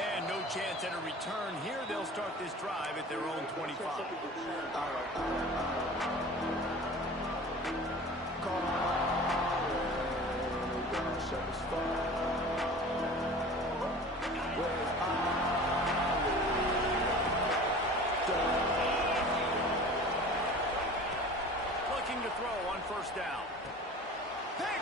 And no chance at a return here. They'll start this drive at their own 25. Looking to throw on first down. Pick!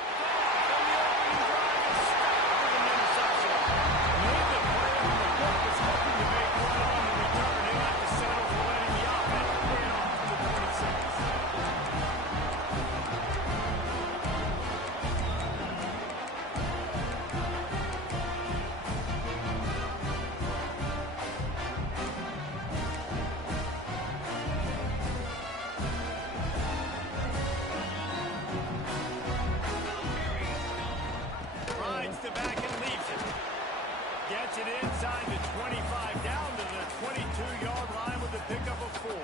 Gets it inside the 25, down to the 22-yard line with a pickup of 4.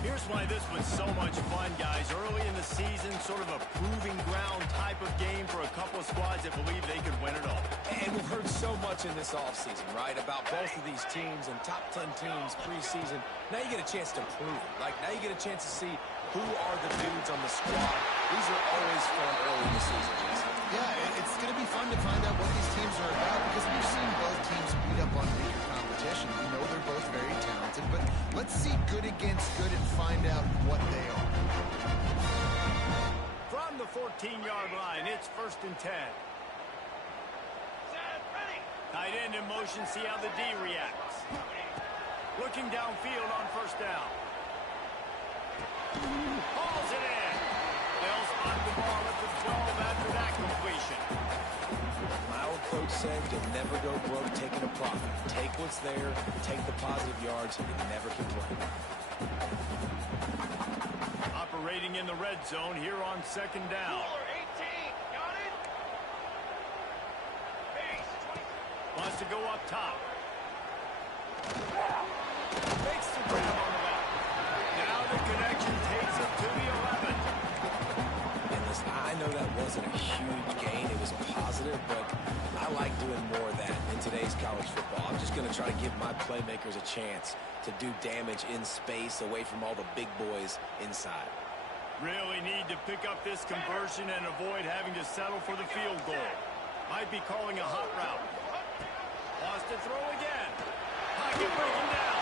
Here's why this was so much fun, guys. Early in the season, sort of a proving ground type of game for a couple of squads that believe they could win it all. And we've heard so much in this offseason, right, about both of these teams and top 10 teams preseason. Now you get a chance to prove it. Like, now you get a chance to see who are the dudes on the squad. These are always fun early in the season, Jason. Yeah, it's going to be fun to find out what these teams are about because we've seen both teams beat up on weaker competition. We know they're both very talented, but let's see good against good and find out what they are. From the 14-yard line, it's 1st and 10. Tight end in motion, see how the D reacts. Looking downfield on first down. Hauls it in. They'll spot the ball at the 12 after that completion. My old coach said you'll never go broke taking a profit. Take what's there, take the positive yards, and never complain. Operating in the red zone here on 2nd down. Wants to go up top. Makes the grab on the left. Now the connection takes it to the 11. And listen, I know that wasn't a huge gain. It was positive, but I like doing more of that in today's college football. I'm just going to try to give my playmakers a chance to do damage in space away from all the big boys inside. Really need to pick up this conversion and avoid having to settle for the field goal. Might be calling a hot route. Wants to throw again. Pocket breaking down.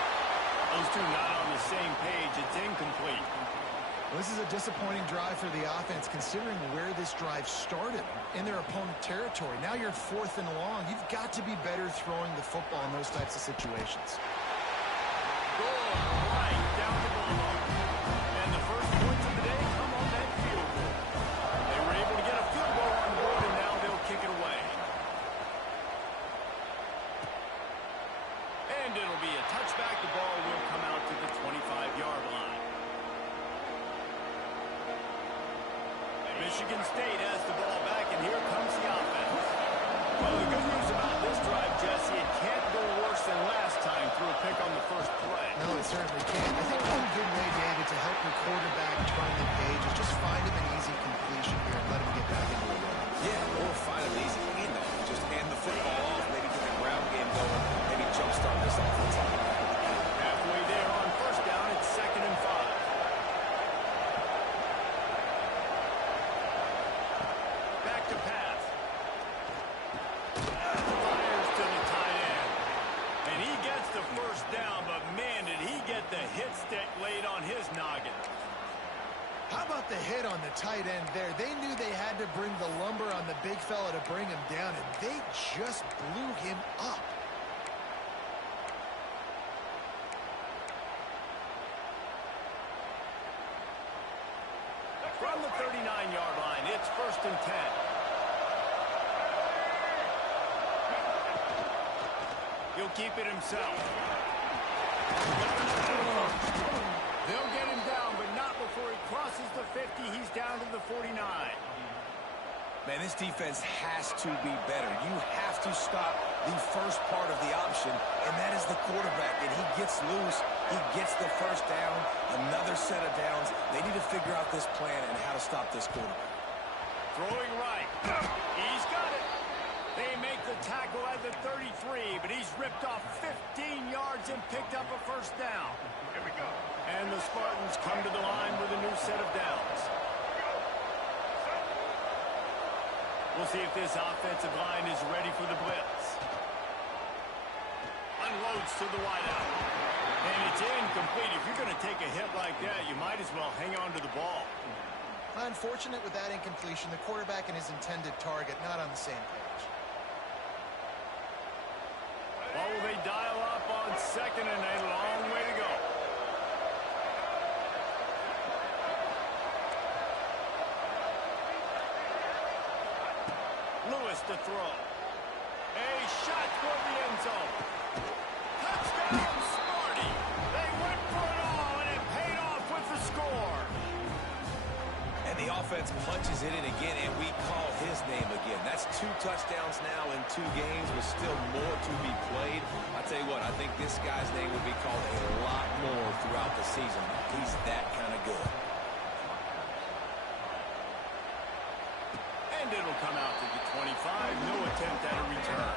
Those two not on the same page. It's incomplete. Well, this is a disappointing drive for the offense considering where this drive started in their opponent territory. Now you're 4th and long. You've got to be better throwing the football in those types of situations. Goal right down the goal line. And the first points of the day come on that field goal. They were able to get a field goal on the board, and now they'll kick it away. And it'll be a touchback. The ball will come out to the 25-yard line. Michigan State has the ball back, and here comes the offense. Well, the good news about this drive, Jesse, it can't go worse than last time through a pick on the first play. No, it certainly can't. I think one good way, David, to help your quarterback turn the page is just find him an easy completion here and let him get back into a run. Yeah, or find an easy handoff. Just hand the football off, maybe get the ground game going, maybe jumpstart this offense. Halfway there on first down, it's 2nd and 5. Back to pass. Fires to the tight end. And he gets the first down, but man, did he get the hit stick laid on his noggin. How about the hit on the tight end there? They knew they had to bring the lumber on the big fella to bring him down, and they just blew him up. From the 39-yard line, it's 1st and 10. He'll keep it himself. They'll get him down, but not before he crosses the 50. He's down to the 49. Man, this defense has to be better. You have to stop the first part of the option, and that is the quarterback. And he gets loose. He gets the first down, another set of downs. They need to figure out this plan and how to stop this quarterback. Throwing right. He's got it. They make the tackle at the 33, but he's ripped off 15 yards and picked up a first down. Here we go. And the Spartans come to the line with a new set of downs. We'll see if this offensive line is ready for the blitz. Unloads to the wideout. And it's incomplete. If you're going to take a hit like that, you might as well hang on to the ball. Unfortunate with that incompletion. The quarterback and his intended target not on the same page. Well, will they dial up on second and a long way to go? Lewis to throw. A shot toward the end zone. Touchdown, Sparty. They went for it all, and it paid off with the score. And the offense punches it in again, and we call his name again. That's 2 touchdowns now in 2 games with still more to be played. I tell you what, I think this guy's name will be called a lot more throughout the season. He's that kind of good. And it'll come out to the 25. No attempt at a return.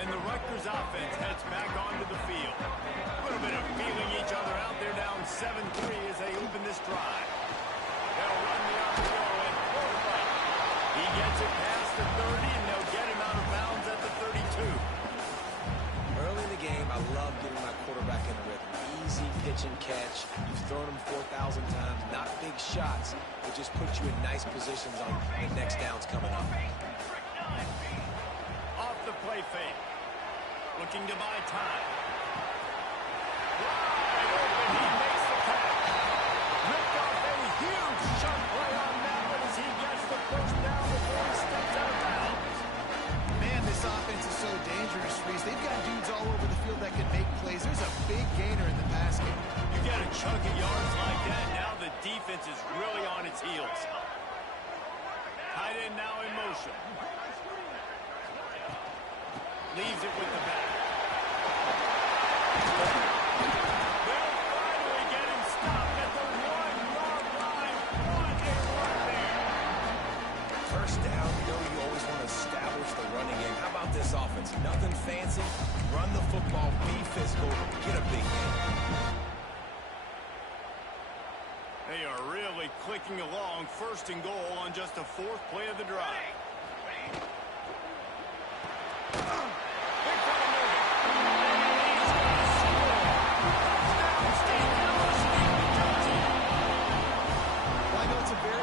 And the Rutgers offense heads back onto the field. A little bit of feeling each other out. They're down 7-3 as they open this drive. They'll run the RPO and throw it right. He gets it past the 30, and they'll get him out of bounds at the 32. Early in the game, I love getting my quarterback in a rhythm. Easy pitch and catch. You've thrown him 4,000 times. Not big shots, but just put you in nice positions on the next downs coming up. Off the play fake. Looking to buy time. Wide open. He makes the catch. Ripped off a huge chunk play on that one as he gets the first down before he steps out of bounds. Man, this offense is so dangerous, Reese. They've got dudes all over the field that can make plays. There's a big gainer in the pass game. You get a chunk of yards like that, now the defense is really on its heels. Tight end now in motion. Leaves it with the back. They'll finally get him stopped at the 1-yard line. What a run there. First down, you always want to establish the running game. How about this offense? Nothing fancy. Run the football, be physical, get a big game. They are really clicking along. First and goal on just the 4th play of the drive.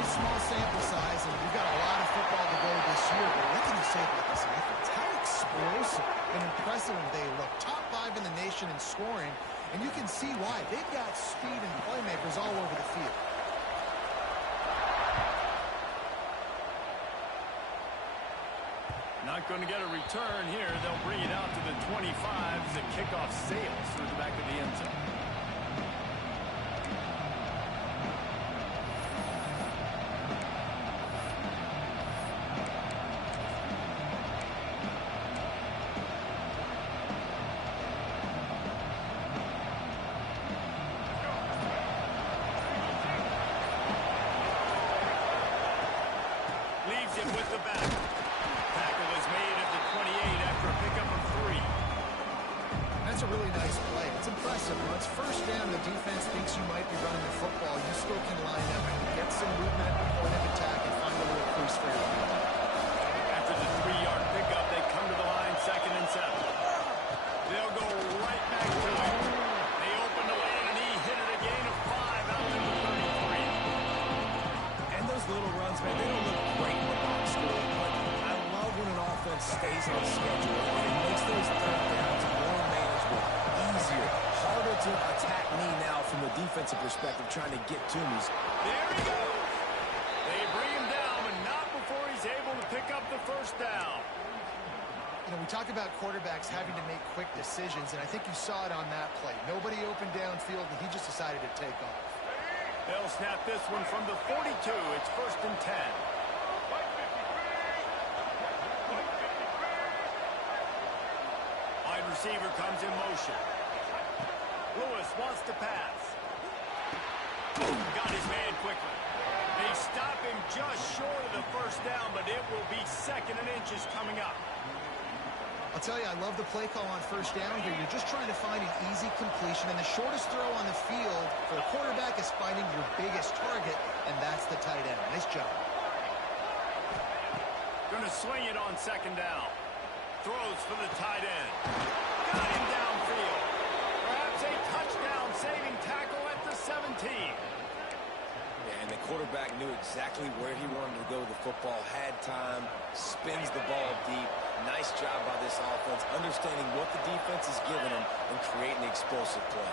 Small sample size, and we've got a lot of football to go this year, but what can you say about this offense? How explosive and impressive they look. Top 5 in the nation in scoring, and you can see why. They've got speed and playmakers all over the field. Not going to get a return here. They'll bring it out to the 25 as the kickoff sails through the back of the end zone. Leaves it with the back. Tackle is made at the 28 after a pickup of 3. That's a really nice play. It's impressive. When it's first down, the defense thinks you might be running the football. You still can line up and get some movement at the point of attack and find a little crease for your line. After the 3-yard pickup, they come to the line 2nd and 7. They'll go right back to it. They open the lane, and he hit it a gain of 5 out to the 33. And those little runs, man, they don't look great in the box score, but I love when an offense stays on schedule and it makes those 3rd downs more manageable, easier, harder to attack me now from the defensive perspective trying to get to me. There he goes. They bring him down, but not before he's able to pick up the first down. You know, we talk about quarterbacks having to make quick decisions, and I think you saw it on that play. Nobody opened downfield, and he just decided to take off. They'll snap this one from the 42. It's 1st and 10. Wide receiver comes in motion. Lewis wants to pass. Got his man quickly. They stop him just short of the first down, but it will be 2nd and inches coming up. I'll tell you, I love the play call on first down here. You're just trying to find an easy completion, and the shortest throw on the field for the quarterback is finding your biggest target, and that's the tight end. Nice job. Going to swing it on 2nd down. Throws for the tight end. Got him downfield. Perhaps a touchdown-saving tackle at the 17. And the quarterback knew exactly where he wanted to go with the football, had time, spins the ball deep. Nice job by this offense, understanding what the defense is giving them and creating the explosive play.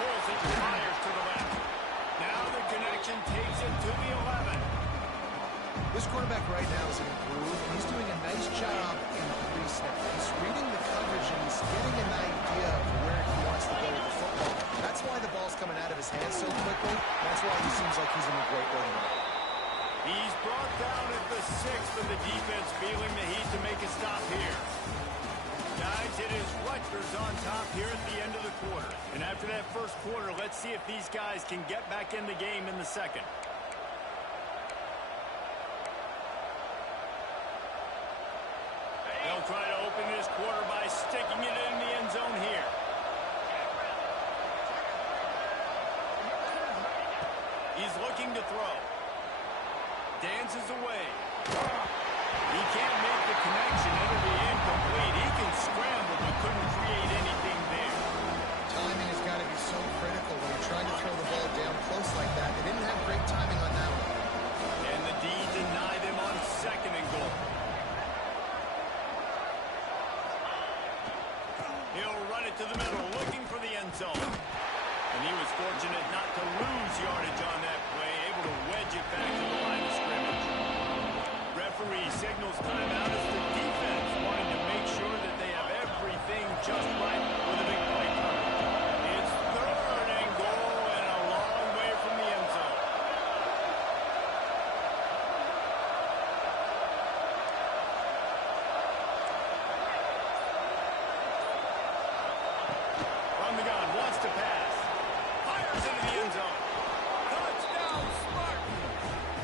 Pulls it, fires to the left. Now the connection takes it to the 11. This quarterback right now is an improve, and he's doing a nice job in pre-snap. He's reading the coverage, and he's getting an idea of where he wants to go with the football. That's why the ball's coming out of his hands so quickly. That's why he seems like he's in a great rhythm. He's brought down at the 6th, and the defense feeling the heat to make a stop here. Guys, it is Rutgers on top here at the end of the quarter. And after that first quarter, let's see if these guys can get back in the game in the second. They'll try to open this quarter by sticking it in the end zone here. He's looking to throw. Dances away. He can't make the connection. It'll be incomplete. He can scramble, but couldn't create anything there. Timing has got to be so critical when you're trying to throw the ball down close like that. They didn't have great timing on that one. And the D denied him on 2nd and goal. He'll run it to the middle, looking for the end zone. And he was fortunate not to lose yardage on that play, able to wedge it back to the line of scrimmage. Referee signals timeout as the defense wanting to make sure that they have everything just right for the big play coming. It's 3rd and goal and a long way from the end zone. From the gun, wants to pass. Fires into the end zone. Touchdown, Spartan.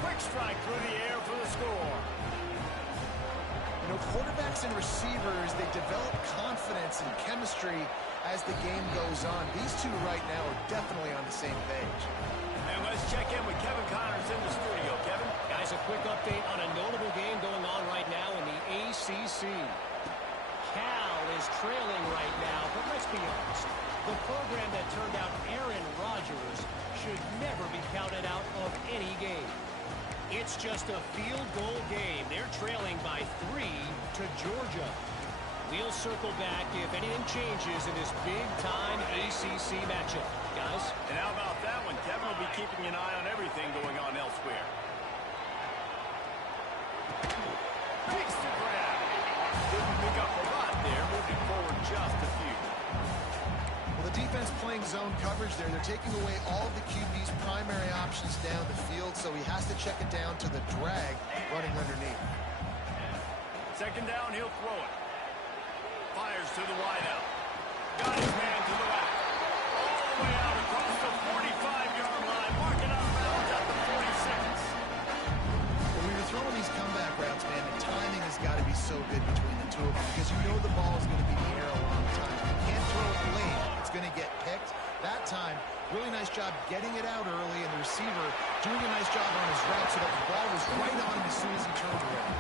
Quick strike through the air for the score. You know, quarterbacks and receivers, they develop confidence and chemistry as the game goes on. These two right now are definitely on the same page. And let's check in with Kevin Connors in the studio. Kevin? Guys, a quick update on a notable game going on right now in the ACC. Cal is trailing right now, but let's be honest. The program that turned out Aaron Rodgers should never be counted out of any game. It's just a field goal game. They're trailing by 3 to Georgia. We'll circle back if anything changes in this big-time ACC matchup. Guys? And how about that one? Kevin will be keeping an eye on everything going on elsewhere. Makes the grab. Didn't pick up a lot there, moving forward just a few. Well, the defense playing zone coverage there. They're taking away all of the QB's primary options down the field, so he has to check it down to the drag running underneath. 2nd down, he'll throw it. Fires to the wideout. Got his man to the left. All the way out across the 45-yard line. Marking out of bounds at the 46. When you're throwing these comeback routes, man, the timing has got to be so good between the two of them because you know the ball is going to be in the air a long time. You can't throw it late. It's going to get picked. That time, really nice job getting it out early, and the receiver doing a nice job on his route so that the ball was right on him as soon as he turned around.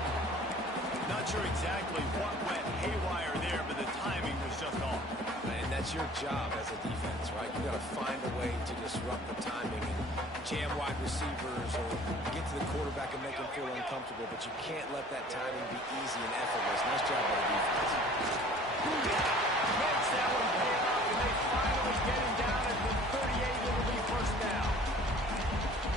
Not sure exactly what went haywire there, but the timing was just off. And that's your job as a defense, right? You got to find a way to disrupt the timing and jam wide receivers or get to the quarterback and make him feel uncomfortable, but you can't let that timing be easy and effortless. Nice job by the defense. Makes that one pay off, and they finally get him down at the 38. It'll be 1st down.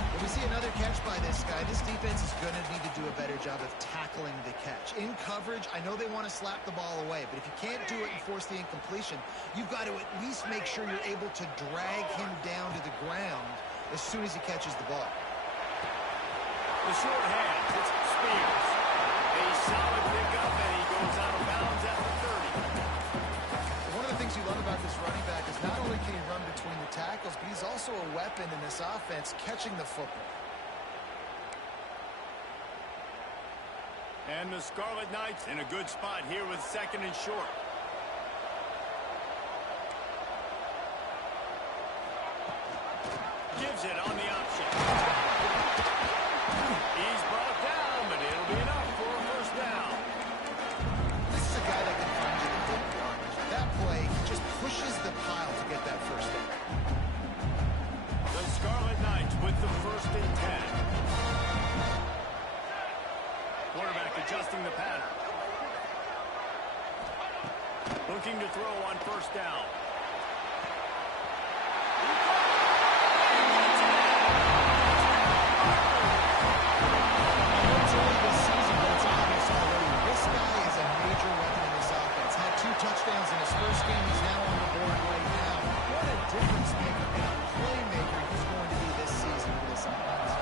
When we see another catch by this guy, this defense is going to need to do a better job of tackling the catch. In coverage, I know they want to slap the ball away, but if you can't do it and force the incompletion, you've got to at least make sure you're able to drag him down to the ground as soon as he catches the ball. The short hands, it's Spears. A solid pickup, and he goes out of bounds at the 30. weapon in this offense, catching the football. And the Scarlet Knights in a good spot here with 2nd and short. Gives it on the option. He's brought down, but it'll be enough for a first down. This is a guy that can find you the good yardage. That play, he just pushes the pile to get that first down. The Scarlet Knights with the 1st and 10. Quarterback adjusting the pattern. Looking to throw on first down. Touchdowns in his first game. He's now on the board right now. What a difference maker and a playmaker he's going to be this season for this offense.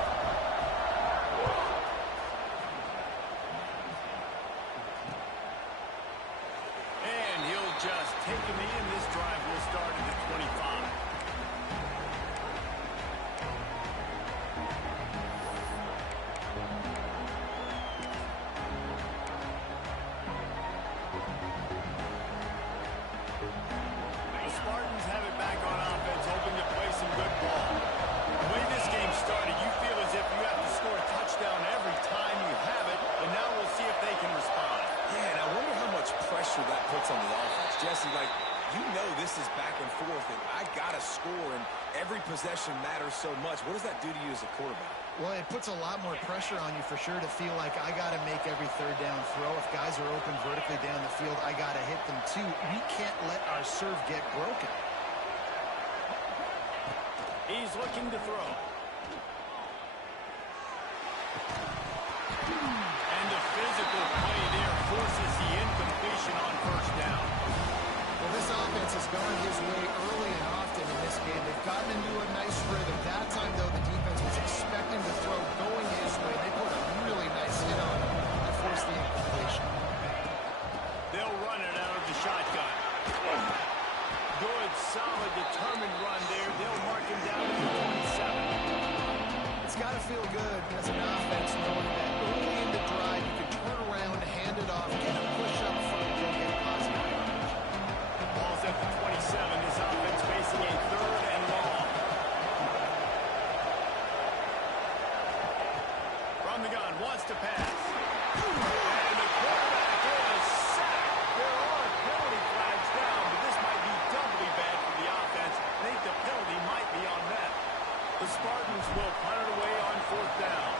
And he'll just take a knee, and this drive will start at the 25. That puts on the offense. Jesse, like, you know this is back and forth, and I got to score, and every possession matters so much. What does that do to you as a quarterback? Well, it puts a lot more pressure on you for sure to feel like I got to make every third down throw. If guys are open vertically down the field, I got to hit them too. We can't let our serve get broken. He's looking to throw. And the physical play there forces the incompletion on first down. Well, this offense has gone his way early and often in this game. They've gotten into a nice rhythm. That time, though, the defense was expecting the throw going his way. They put a really nice hit on him to force the incompletion. They'll run it out of the shotgun. Good, solid, determined run there. They'll mark him down to the 27. It's got to feel good as an offense knowing that early in the drive you can turn around, hand it off, get a push up front, and get positive yardage. Ball's at the 27. This offense facing a 3rd and long. From the gun, wants to pass. And the quarterback is sacked. There are penalty flags down, but this might be doubly bad for the offense. I think the penalty might be on them. The Spartans will punt it away on 4th down.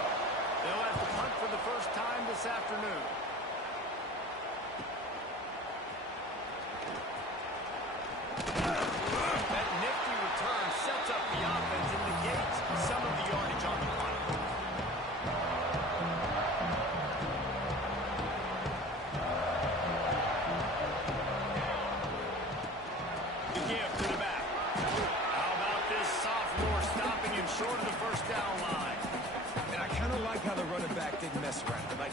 They'll have to punt for the first time this afternoon. That nifty return sets up the offense and negates some of the yardage on the punt. The give to the back. How about this sophomore stopping him short of the first down line? And I kind of like how the running back didn't mess around. Like,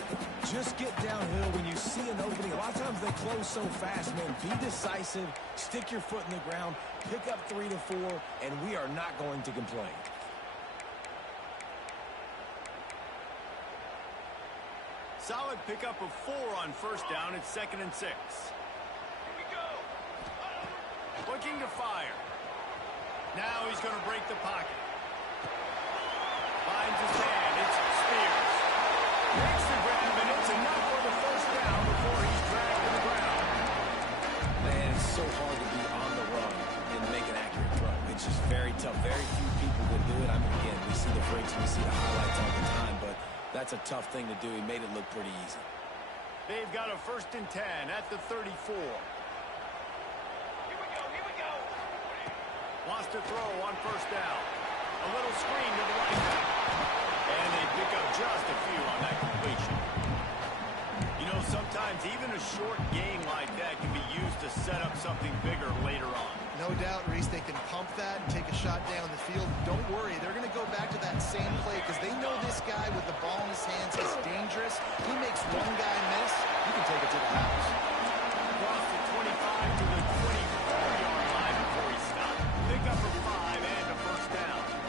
just get downhill when you see an opening. A lot of times they close so fast, man. Be decisive, stick your foot in the ground, pick up 3 to 4, and we are not going to complain. Solid pickup of 4 on first down. It's 2nd and 6. Looking to fire. Now he's going to break the pocket. Finds his man. It's Spears. Makes the grab, and it's enough for the first down before he's dragged to the ground. Man, it's so hard to be on the run and make an accurate throw. It's just very tough. Very few people can do it. I mean, again, we see the freaks, we see the highlights all the time, but that's a tough thing to do. He made it look pretty easy. They've got a 1st and 10 at the 34. Wants to throw on first down. A little screen to the right back. And they pick up just a few on that completion. You know, sometimes even a short gain like that can be used to set up something bigger later on. No doubt, Reese, they can pump that and take a shot down the field. Don't worry, they're going to go back to that same play because they know this guy with the ball in his hands is dangerous. He makes one guy miss, you can take it to the house. Across the 25 to the 24-yard line before he stopped. Pick up a 5 and a first down.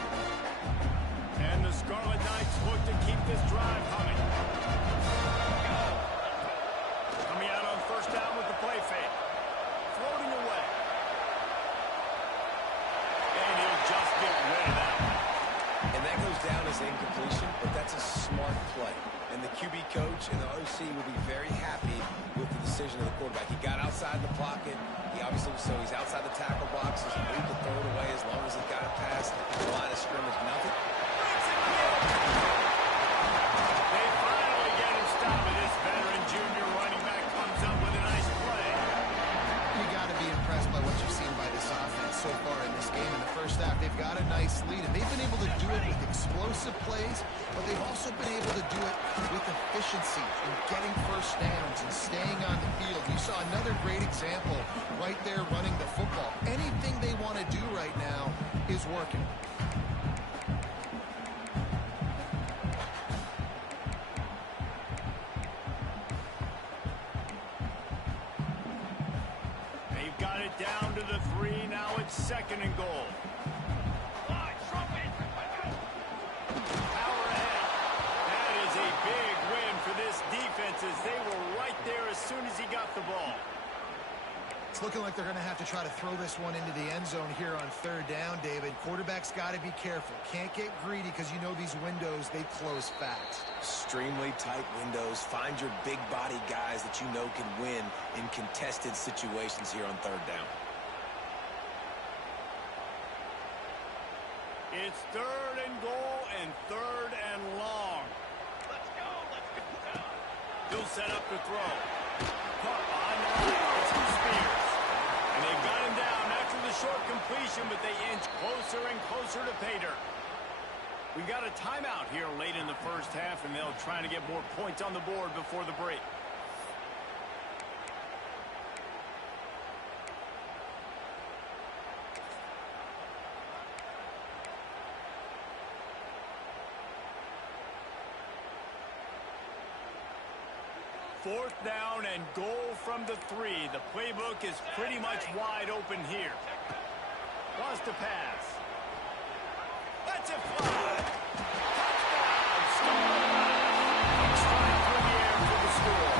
QB coach and the OC will be very happy with the decision of the quarterback. He got outside the pocket. He obviously, so he's outside the tackle boxes. He moved the throw it away as long as he got it past the line of scrimmage. Nothing. They finally get him stopped, and this veteran junior running back comes up with a nice play. You got to be impressed by what you've seen by this offense so far in this game. In the first half, they've got a nice lead, and they've been able to do it with explosive plays, but they've also been able to do it with efficiency and getting first downs and staying on the field. You saw another great example right there running the football. Anything they want to do right now is working. They've got it down to the 3. Now it's 2nd and goal. Power ahead. That is a big win for this defense as they were right there as soon as he got the ball. It's looking like they're going to have to try to throw this one into the end zone here on 3rd down, David. Quarterback's got to be careful. Can't get greedy because you know these windows, they close fast. Extremely tight windows. Find your big body guys that you know can win in contested situations here on 3rd down. It's 3rd and goal and 3rd and long. Let's go. He'll set up to throw. Caught behind the line. It's Spears. And they've got him down after the short completion, but they inch closer and closer to pay dirt. We've got a timeout here late in the first half, and they'll try to get more points on the board before the break. Fourth down and goal from the 3. The playbook is pretty much wide open here. Wants to pass. Let's it fly. Touchdown. Score. Strike through the air for the score.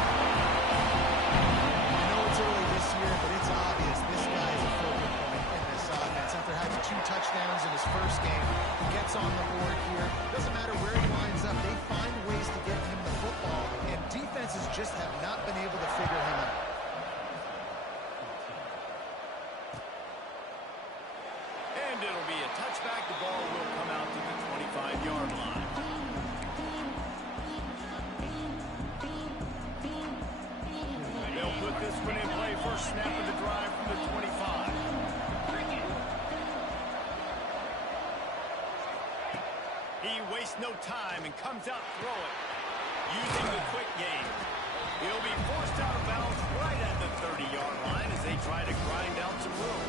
I know it's early this year, but it's obvious this guy is a focal point in this offense. After having 2 touchdowns in his first game, he gets on the board here. Doesn't matter where he lines up, they find ways to get him the football, and defenses just have not been able to figure him out. And it'll be a touchback. The ball will come out to the 25-yard line. They'll put this one in play. First snap of the drive from the 25. He wastes no time and comes out throwing. Using the quick game. He'll be forced out of bounds right at the 30-yard line as they try to grind out some room.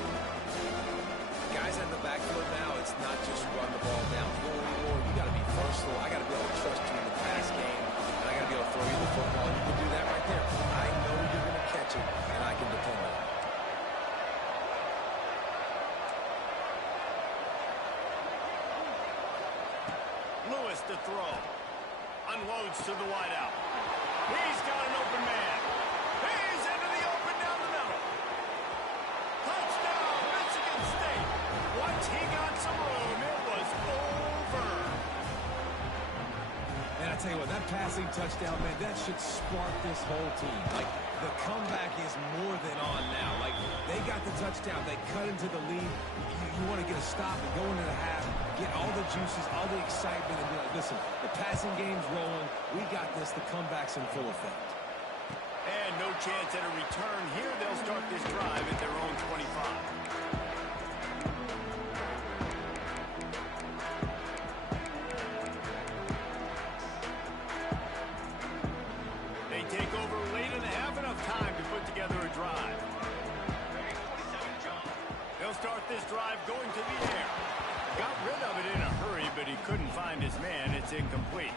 Guys in the backfield now, it's not just run the ball downfield anymore. You got to be versatile. I got to be able to trust you in the pass game, and I got to be able to throw you the football. You can do that right there. I know you're going to catch it, and I can depend on it. Lewis to throw. Unloads to the wideout. He's got an open man. He's into the open down the middle. Touchdown, Michigan State. Once he got some room, it was over. And I tell you what, that passing touchdown, man, that should spark this whole team. Like, the comeback is more than on now. Like, they got the touchdown. They cut into the lead. You want to get a stop and go into the half, get all the juices, all the excitement, and be like, listen, the passing game's rolling. We got this. The comeback's in full effect. And no chance at a return here. They'll start this drive at their own 25. They take over late in the half, enough time to put together a drive. They'll start this drive going to the air. Got rid of it in a hurry, but he couldn't find his man. It's incomplete.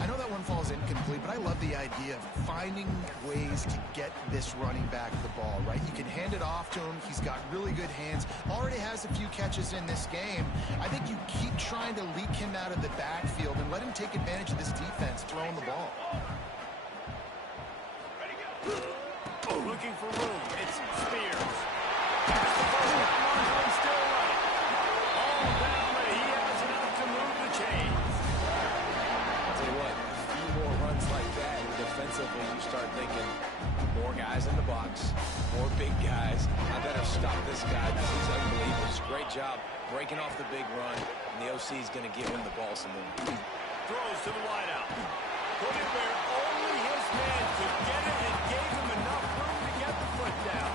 I know that one falls incomplete, but I love the idea of finding ways to get this running back the ball, right? You can hand it off to him. He's got really good hands. Already has a few catches in this game. I think you keep trying to leak him out of the backfield and let him take advantage of this defense throwing the ball. Looking for room. It's Spears. That's the first one on still running. All down, but he has enough to move the chains. I'll tell you what, a few more runs this guy. He's unbelievable. Just great job breaking off the big run, and the OC is going to give him the ball some more. Throws to the wideout. Put it where only his man could get it and gave him enough room to get the foot down.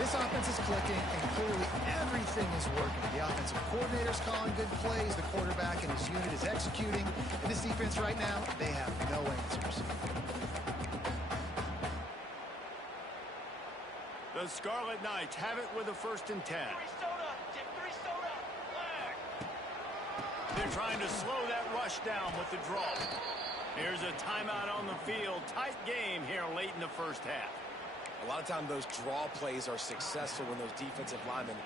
This offense is clicking, and clearly everything is working. The offensive coordinator's calling good plays. The quarterback and his unit is executing. And this defense right now, they have no answers. The Scarlet Knights have it with a 1st and 10. They're trying to slow that rush down with the draw. Here's a timeout on the field. Tight game here late in the first half. A lot of times those draw plays are successful when those defensive linemen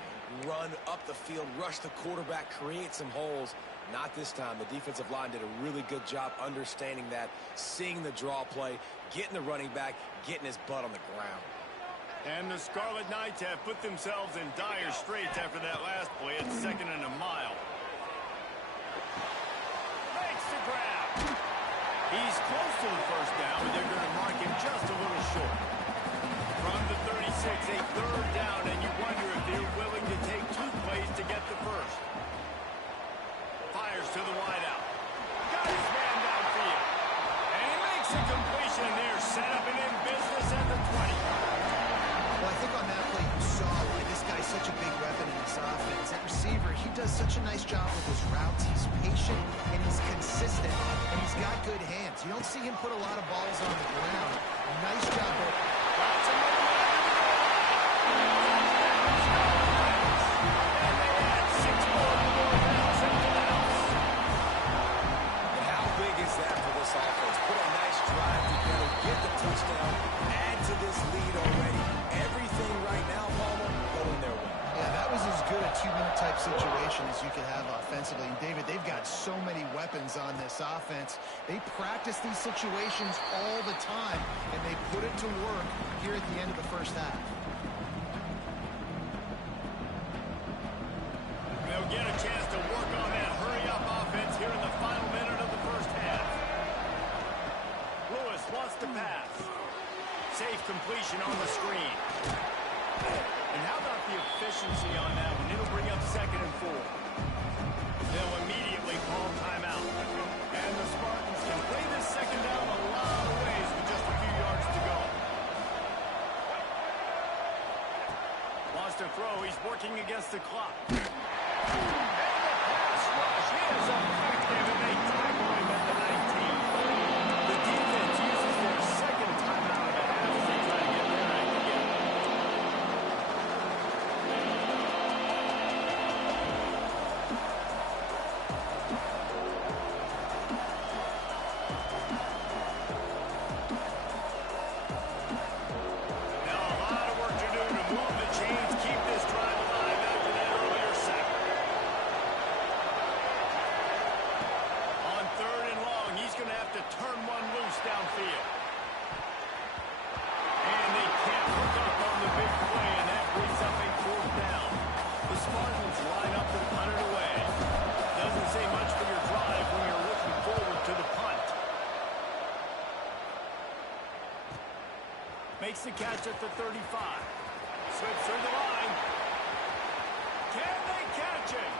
run up the field, rush the quarterback, create some holes. Not this time. The defensive line did a really good job understanding that, seeing the draw play, getting the running back, getting his butt on the ground. And the Scarlet Knights have put themselves in dire straits after that last play at 2nd and a mile. Makes the grab. He's close to the first down, but they're going to mark him just a little short. From the 36, a 3rd down, and you wonder if they're willing to take 2 plays to get the first. Fires to the wideout. Got his man downfield. And he makes a completion there, set up and in business at the 20. Well, I think on that play you saw why this guy's such a big weapon in this offense. That receiver, he does such a nice job with his routes. He's patient and he's consistent, and he's got good hands. You don't see him put a lot of balls on the ground. Nice job. Type situation as you could have offensively. And David, they've got so many weapons on this offense. They practice these situations all the time, and they put it to work here at the end of the first half. They'll get a chance to work on that hurry-up offense here in the final minute of the first half. Lewis wants to pass. Safe completion on the screen. And how about the efficiency on that one? It'll bring up 2nd and 4. They'll immediately call timeout. And the Spartans can play this 2nd down a lot of ways with just a few yards to go. Wants to throw. He's working against the clock. And the pass rush is effective, and they tackle him at the 19. The defense uses their 2nd timeout of the half as they try to get their act together. Makes the catch at the 35. Slips through the line. Can they catch it?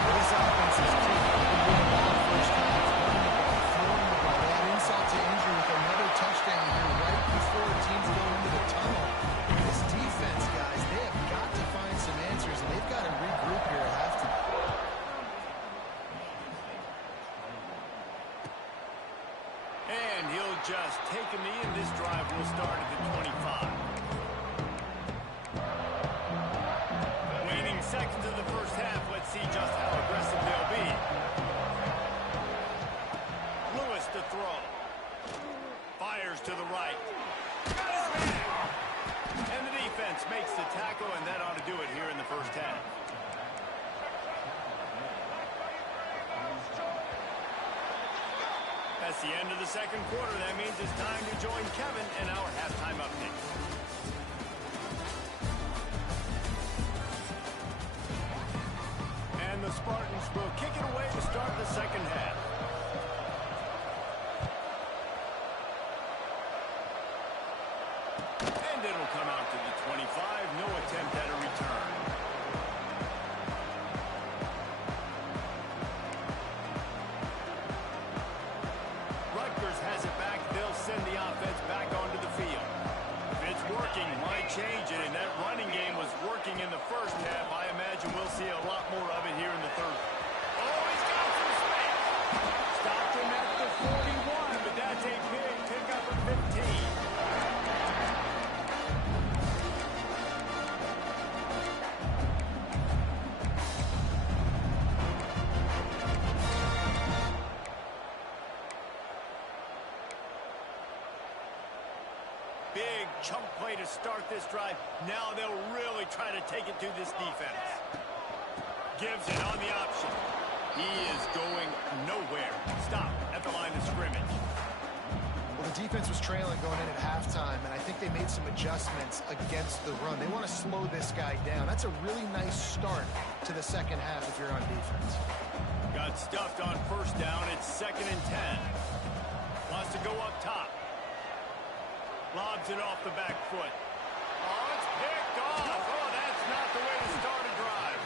Well, this offense is clicking. They're doing the ball first time. Running the ball, throwing the ball. They had insult to injury with another touchdown here right before teams go into the tunnel. This defense, guys, they have got to find some answers, and they've got to regroup here at halftime. And he'll just take a knee, and this drive will start at the 25. Waning seconds of the first half. Let's see just how aggressive they'll be. Lewis to throw. Fires to the right. Got his man. And the defense makes the tackle, and that ought to do it here in the first half. That's the end of the second quarter. That means it's time to join Kevin in our halftime update. And the Spartans will kick it away to start the second half. And it'll come out to the 25. No attempt at a return. Rutgers has it back. They'll send the offense back onto the field. If it's working, why change it? And that running game was working in the first half. I imagine we'll see a lot more of it here in the third. Oh, he's got some space. Stopped him at the 41, but that's a big pickup of 15. Big chunk play to start this drive. Now they'll really try to take it to this defense. Gives it on the option. He is going nowhere. Stop at the line of scrimmage. Well, the defense was trailing going in at halftime, and I think they made some adjustments against the run. They want to slow this guy down. That's a really nice start to the second half if you're on defense. Got stuffed on first down. It's 2nd and 10. Wants to go up top. Lobs it off the back foot. Oh, it's picked off. Oh, that's not the way to start a drive.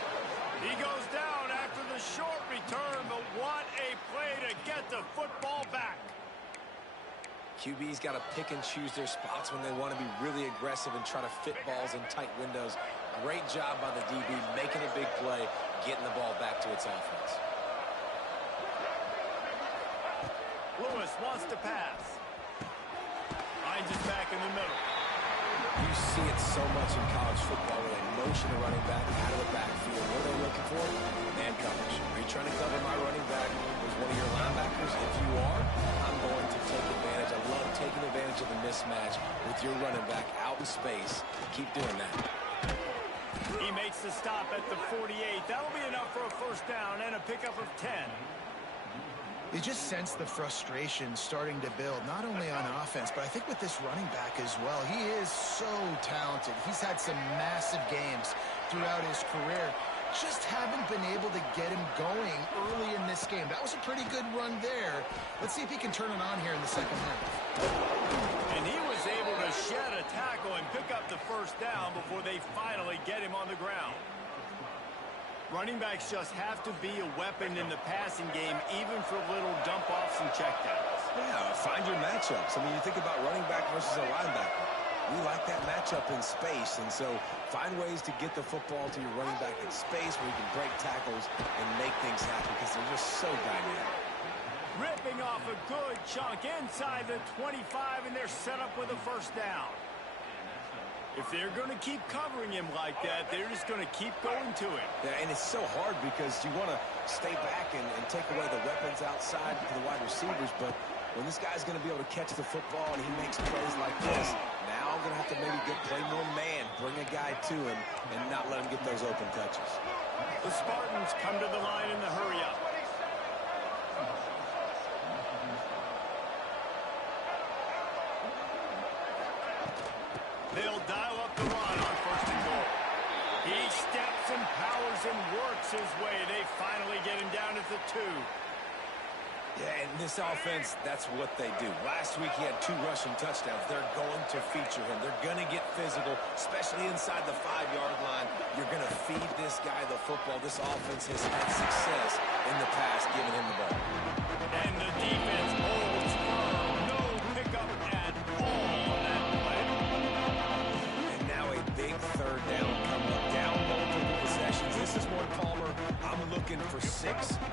He goes down after the short return, but what a play to get the football back. QB's got to pick and choose their spots when they want to be really aggressive and try to fit balls in tight windows. Great job by the DB making a big play, getting the ball back to its offense. Lewis wants to pass. Finds it back in the middle. You see it so much in college football where they motion a running back out of the backfield. What are they looking for? Man coverage. Are you trying to cover my running back with one of your linebackers? If you are, I'm going to take advantage. I love taking advantage of the mismatch with your running back out in space. Keep doing that. He makes the stop at the 48. That'll be enough for a first down and a pickup of 10. You just sense the frustration starting to build, not only on offense, but I think with this running back as well. He is so talented. He's had some massive games throughout his career. Just haven't been able to get him going early in this game. That was a pretty good run there. Let's see if he can turn it on here in the second half. And he was able to shed a tackle and pick up the first down before they finally get him on the ground. Running backs just have to be a weapon in the passing game, even for little dump-offs and checkdowns. Yeah, find your matchups. I mean, you think about running back versus a linebacker. We like that matchup in space, and so find ways to get the football to your running back in space where you can break tackles and make things happen because they're just so dynamic. Ripping off a good chunk inside the 25, and they're set up with a first down. If they're going to keep covering him like that, they're just going to keep going to it. Yeah, and it's so hard because you want to stay back and take away the weapons outside for the wide receivers, but when this guy's going to be able to catch the football and he makes plays like this, now I'm going to have to maybe play more man, bring a guy to him, and not let him get those open touches. The Spartans come to the line in the hurry-up. They'll dial up the run on 1st and goal. He steps and powers and works his way. They finally get him down at the 2. Yeah, and this offense, that's what they do. Last week he had 2 rushing touchdowns. They're going to feature him. They're going to get physical, especially inside the 5-yard line. You're going to feed this guy the football. This offense has had success in the past giving him the ball. And the defense holds firm. No pickup at all on that play. And now a big 3rd down coming up. Down multiple possessions. This is one, Palmer, I'm looking for 6.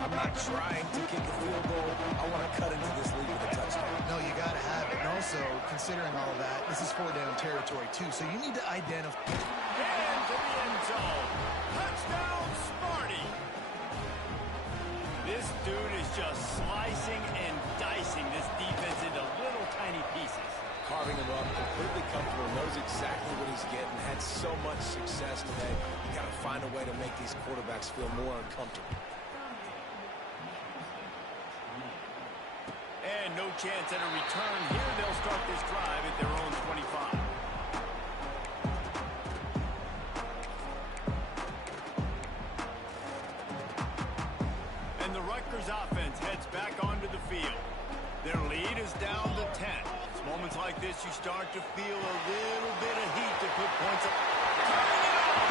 I'm not trying to kick a field goal. I want to cut into this lead with a touchdown. No, you got to have it. And also, considering all that, this is 4-down territory, too. So you need to identify. Into the end zone. Touchdown, Sparty. This dude is just slicing and dicing this defense into little tiny pieces. Carving him up, completely comfortable, knows exactly what he's getting, had so much success today. You got to find a way to make these quarterbacks feel more uncomfortable. And no chance at a return here. They'll start this drive at their own 25. And the Rutgers offense heads back onto the field. Their lead is down to 10. It's moments like this, you start to feel a little bit of heat to put points up. Turning it on!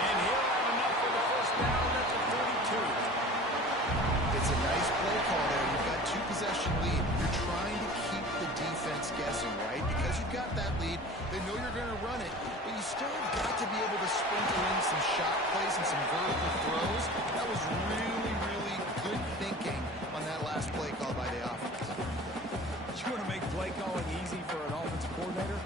And he'll have enough for the first down at the 32. It's a nice play call there. You've got two-possession lead. You're trying to keep the defense guessing, right? Because you've got that lead, they know you're going to run it, but you still have got to be able to sprinkle in some shot plays and some vertical throws. That was really, really good thinking on that last play call by the offense. You want to make play calling easy for an offensive coordinator?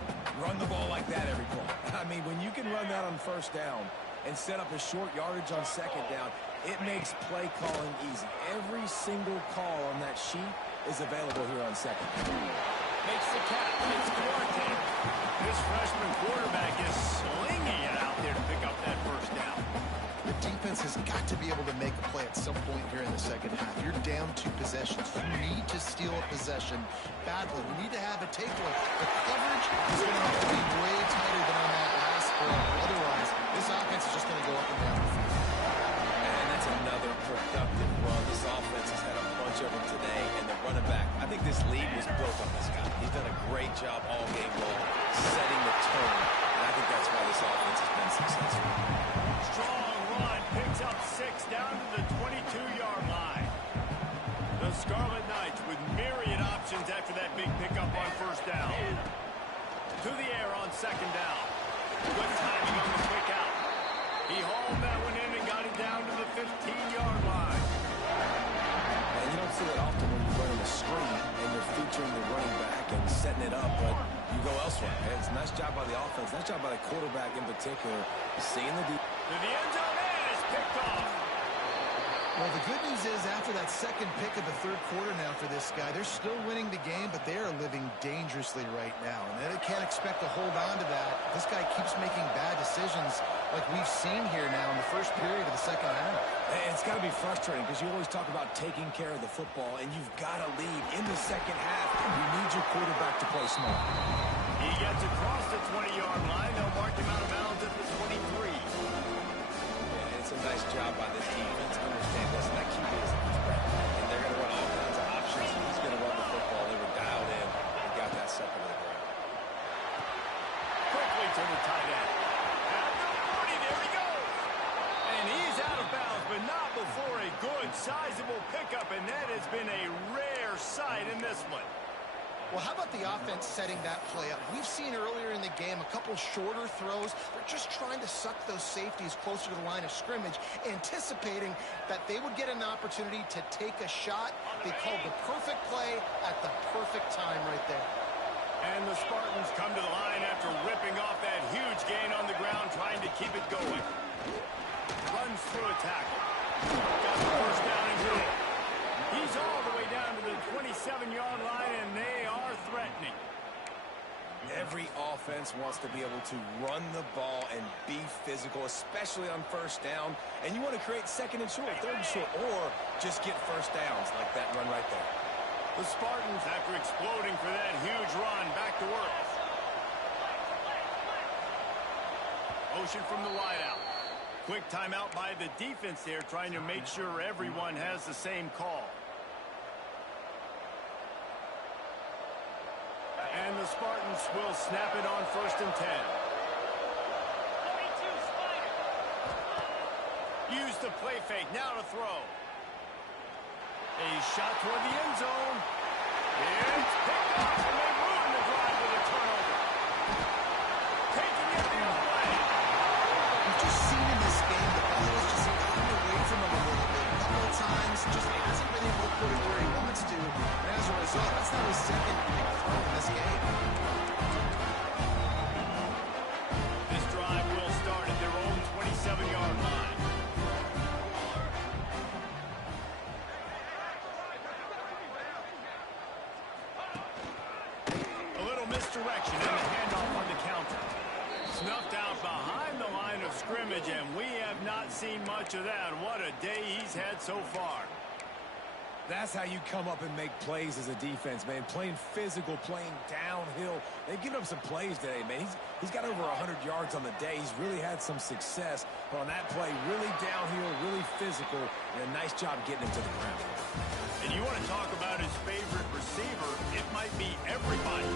Run the ball like that every play. I mean, when you can run that on first down and set up a short yardage on second down, it makes play calling easy. Every single call on that sheet is available here on second. Makes the catch. It's Duarte. This freshman quarterback is slinging it out there to pick up that first down. The defense has got to be able to make a play at some point here in the second half. You're down 2 possessions. You need to steal a possession badly. You need to have a takeaway. The coverage is going to have to be way tighter than on that last throw. Otherwise, this offense is just going to go up and down the field. And that's another productive run. This offense has had a bunch of them today, and the running back, I think this lead was built on this guy. He's done a great job all game long, setting the tone, and I think that's why this offense has been successful. Strong run, picks up 6 down to the 22-yard line. The Scarlet Knights with myriad options after that big pickup on first down. To the air on second down. Good timing on the quick out. He hauled that one in and got it down to the 15-yard line. And you don't see that often when you're running a screen and you're featuring the running back and setting it up, but you go elsewhere. And it's a nice job by the offense, nice job by the quarterback in particular, seeing the defense. To the end zone, and it's picked off. Well, the good news is after that second pick of the third quarter now for this guy, they're still winning the game, but they are living dangerously right now. And they can't expect to hold on to that. This guy keeps making bad decisions like we've seen here now in the first period of the second half. It's got to be frustrating because you always talk about taking care of the football, and you've got to lead in the second half. You need your quarterback to play smart. He gets across the 20-yard line. They'll mark him out of bounds at the 23. And it's a nice job by this defense. Understand this, that QB is a threat. And they're going to run all kinds of options. He's going to run the football. They were dialed in and got that sucker to the ground. Quickly to the tight end. At the 40, there he goes. And he's out of bounds, but not before a good, sizable pickup. And that has been a rare sight in this one. Well, how about the offense setting that play up? We've seen earlier in the game a couple shorter throws. They're just trying to suck those safeties closer to the line of scrimmage, anticipating that they would get an opportunity to take a shot. They called the perfect play at the perfect time right there. And the Spartans come to the line after ripping off that huge gain on the ground, trying to keep it going. Runs through a tackle. Got the first down and good. He's all the way down to the 27-yard line, and they are threatening. Every offense wants to be able to run the ball and be physical, especially on first down. And you want to create second and short, third and short, or just get first downs like that run right there. The Spartans, after exploding for that huge run, back to work. Motion from the wideout. Quick timeout by the defense there, trying to make sure everyone has the same call. And the Spartans will snap it on first and 10. Use the play fake, now to throw. A shot toward the end zone. It's picked off, and they ruin the drive with a turnover. Taking it the other way. We've just seen in this game the ball has just gotten away from him a little bit. A couple of times, just hasn't been able to put it where he wants to. And as a result, that's not his second big throw in this game. This drive will start at their own 27-yard line. A little misdirection and the handoff on the counter. Snuffed out behind the line of scrimmage, and we have not seen much of that. What a day he's had so far. That's how you come up and make plays as a defense, man. Playing physical, playing downhill. They've given up some plays today, man. He's got over 100 yards on the day. He's really had some success. But on that play, really downhill, really physical, and a nice job getting him to the ground. And you want to talk about his favorite receiver, it might be everybody.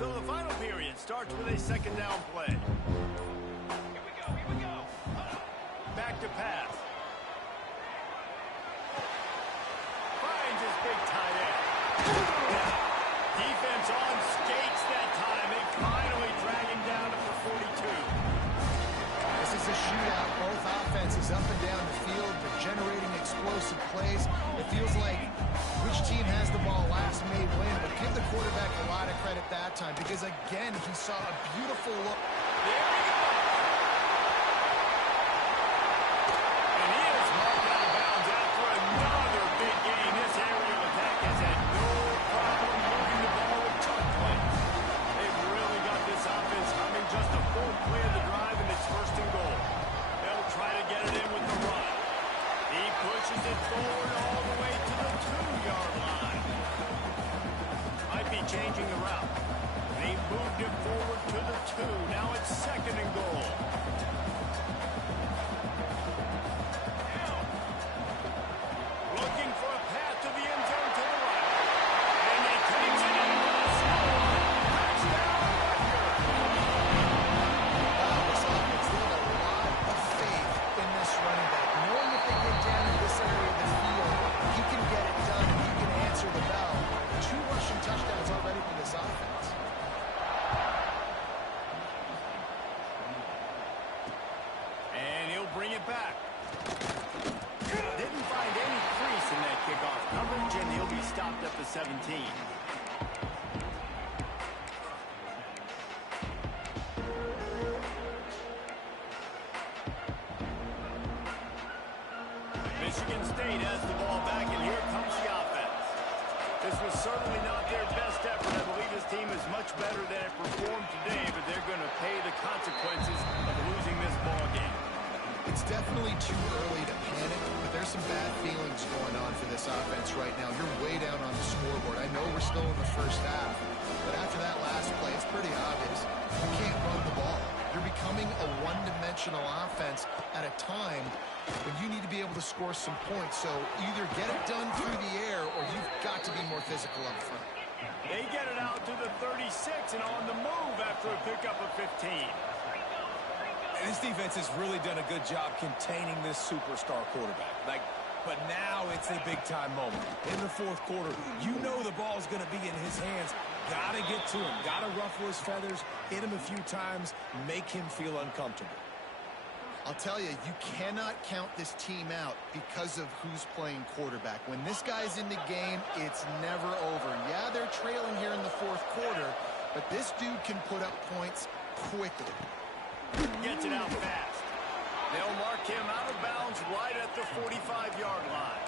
So the final period starts with a second down play. Here we go. Back to pass. Finds his big tight end. Defense on skates that time. They finally drag him down to the 42. This is a shootout. Both offenses up and down the field. They're generating explosive plays. It feels like which team has the ball last may win, but give the quarterback a lot of credit that time because, again, he saw a beautiful look. There we go. And he is marked out of bounds after another big game. This aerial attack has had no problem moving the ball with chuck plays. They've really got this offense humming. Just a full play of the drive, and it's first and goal. They'll try to get it in with the run. He pushes it forward all the way to the 2-yard line. Might be changing the route. They moved it forward to the 2. Now it's second and goal. Looking for a path to the end zone to the right. And he takes it in with a score. Touchdown, Rutgers. Wow, this offense, they have a lot of faith in this running back. Knowing if they get down in this area of the field, he can get it done and he can answer the bell. 2 rushing touchdowns already for this offense. And he'll bring it back. Didn't find any crease in that kickoff coverage, and he'll be stopped at the 17. Michigan State has the ball back, and here comes the offense. This was certainly not their best effort. I believe this team is much better than it performed today, but they're going to pay the consequences of losing this ball game. It's definitely too early to panic, but there's some bad feelings going on for this offense right now. You're way down on the scoreboard. I know we're still in the first half, but after that last play, it's pretty obvious. You can't run the ball. You're becoming a one-dimensional offense at a time when you need to be able to score some points. So either get it done through the air or you've got to be more physical up front. They get it out to the 36 and on the move after a pickup of 15. And this defense has really done a good job containing this superstar quarterback. But now it's a big-time moment. In the fourth quarter, you know the ball's going to be in his hands. Got to get to him. Got to ruffle his feathers, hit him a few times, make him feel uncomfortable. I'll tell you, you cannot count this team out because of who's playing quarterback. When this guy's in the game, it's never over. Yeah, they're trailing here in the fourth quarter, but this dude can put up points quickly. Gets it out fast. They'll mark him out of bounds right at the 45-yard line.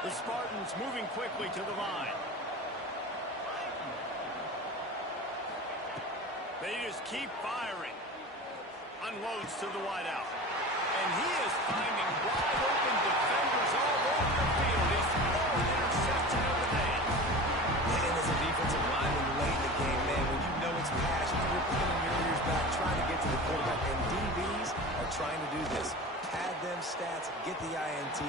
The Spartans moving quickly to the line. They just keep firing. Unloads to the wideout. And he is finding wide open defenders all over the field. His fourth interception of the day. And as a defensive lineman late in the game, man, when you know it's passion, you're pulling your ears back, trying to get to the quarterback. And DBs are trying to do this. Pad them stats, get the INT.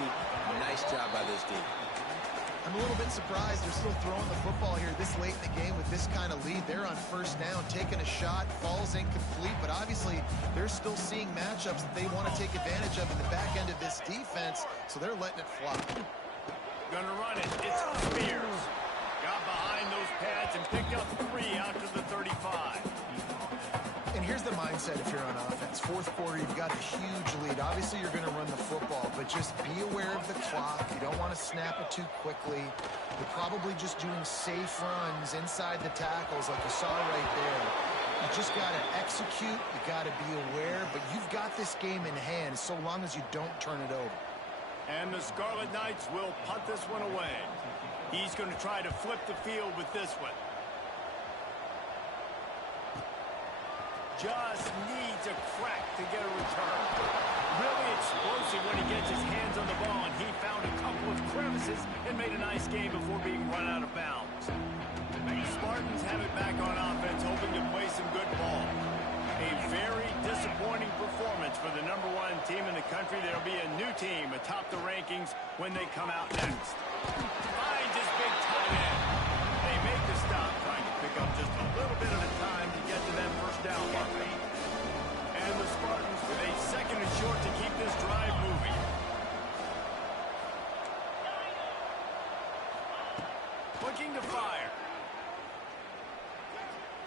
Nice job by this D. I'm a little bit surprised they're still throwing the football here this late in the game with this kind of lead. They're on first down, taking a shot, falls incomplete, but obviously they're still seeing matchups that they want to take advantage of in the back end of this defense, so they're letting it fly. Gonna run it. It's Spears. Got behind those pads and picked up 3 out to the 35. And here's the mindset if you're on offense. Fourth quarter, you've got a huge lead. Obviously, you're going to run the football, but just be aware of the clock. You don't want to snap it too quickly. You're probably just doing safe runs inside the tackles like you saw right there. You just got to execute. You got to be aware, but you've got this game in hand so long as you don't turn it over. And the Scarlet Knights will punt this one away. He's going to try to flip the field with this one. Just needs a crack to get a return. Really explosive when he gets his hands on the ball, and he found a couple of crevices and made a nice game before being run out of bounds. The Spartans have it back on offense, hoping to play some good ball. A very disappointing performance for the #1 team in the country. There'll be a new team atop the rankings when they come out next. Finds his big tight end. They make the stop, trying to pick up just a little bit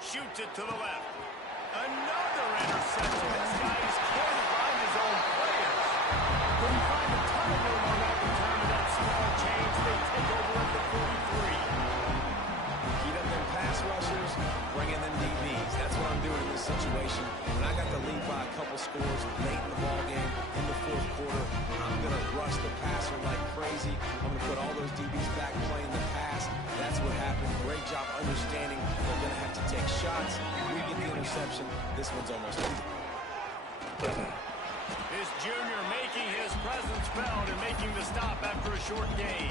Shoots it to the left. Another interception. This guy just can't find his own players. Couldn't find a ton of room on that return to that small change. They take over at the 43. Heat up them pass rushers, bring in them DBs. That's what I'm doing in this situation. When I got the lead by a couple scores late in the ballgame, in the fourth quarter, I'm going to rush the passer like crazy. I'm going to put all those DBs back playing the pass. That's what happened. Great job understanding they're going to have to take shots. We get the interception. This one's almost over. This junior making his presence felt and making the stop after a short gain.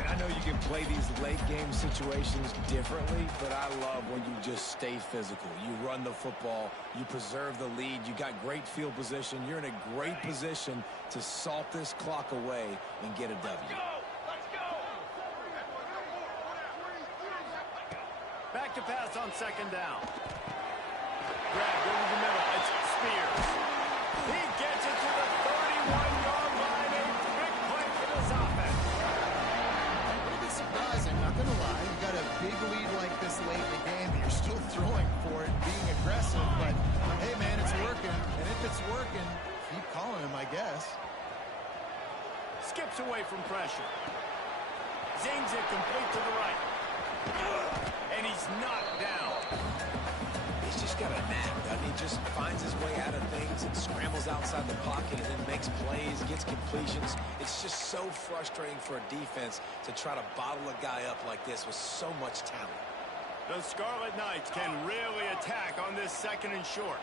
And I know you can play these late game situations differently, but I love when you just stay physical. You run the football, you preserve the lead, you got great field position, you're in a great position to salt this clock away and get a W. Back to pass on second down. Grabbed over the middle. It's Spears. He gets it to the 31-yard line. A big play for this offense. A little bit surprising, not going to lie. You got a big lead like this late in the game, and you're still throwing for it, being aggressive. But, hey, man, it's working. And if it's working, keep calling him, I guess. Skips away from pressure. Zings it complete to the right. And he's knocked down. He's just got a knack, doesn't he? Just finds his way out of things and scrambles outside the pocket and then makes plays, gets completions. It's just so frustrating for a defense to try to bottle a guy up like this with so much talent. The Scarlet Knights can really attack on this second and short.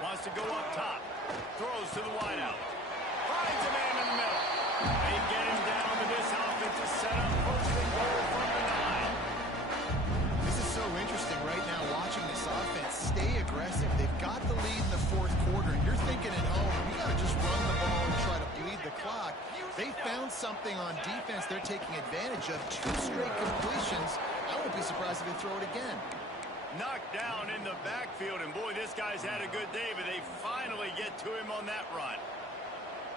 Wants to go up top. Throws to the wideout. Finds a man in the middle. They get him down to this offense to set up first and goal from the 9. This is so interesting right now watching this offense stay aggressive. They've got the lead in the fourth quarter, and you're thinking at home, we got to just run the ball and try to bleed the clock. They found something on defense they're taking advantage of. 2 straight completions. I won't be surprised if they throw it again. Knocked down in the backfield, and boy, this guy's had a good day, but they finally get to him on that run.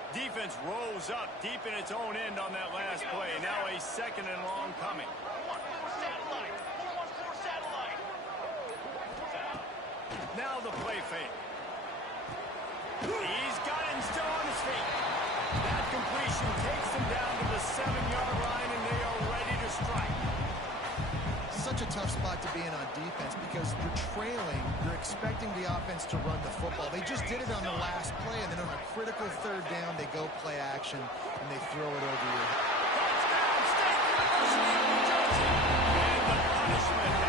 Defense rolls up deep in its own end on that last play. Now a second and long coming. Now the play fake. He's got him still on his feet. That completion takes him down to the 7-yard line, and they are ready to strike. Such a tough spot to be in on defense because you're trailing, you're expecting the offense to run the football. They just did it on the last play, and then on a critical third down, they go play action, and they throw it over your head. Touchdown, State University of New Jersey. And the punishment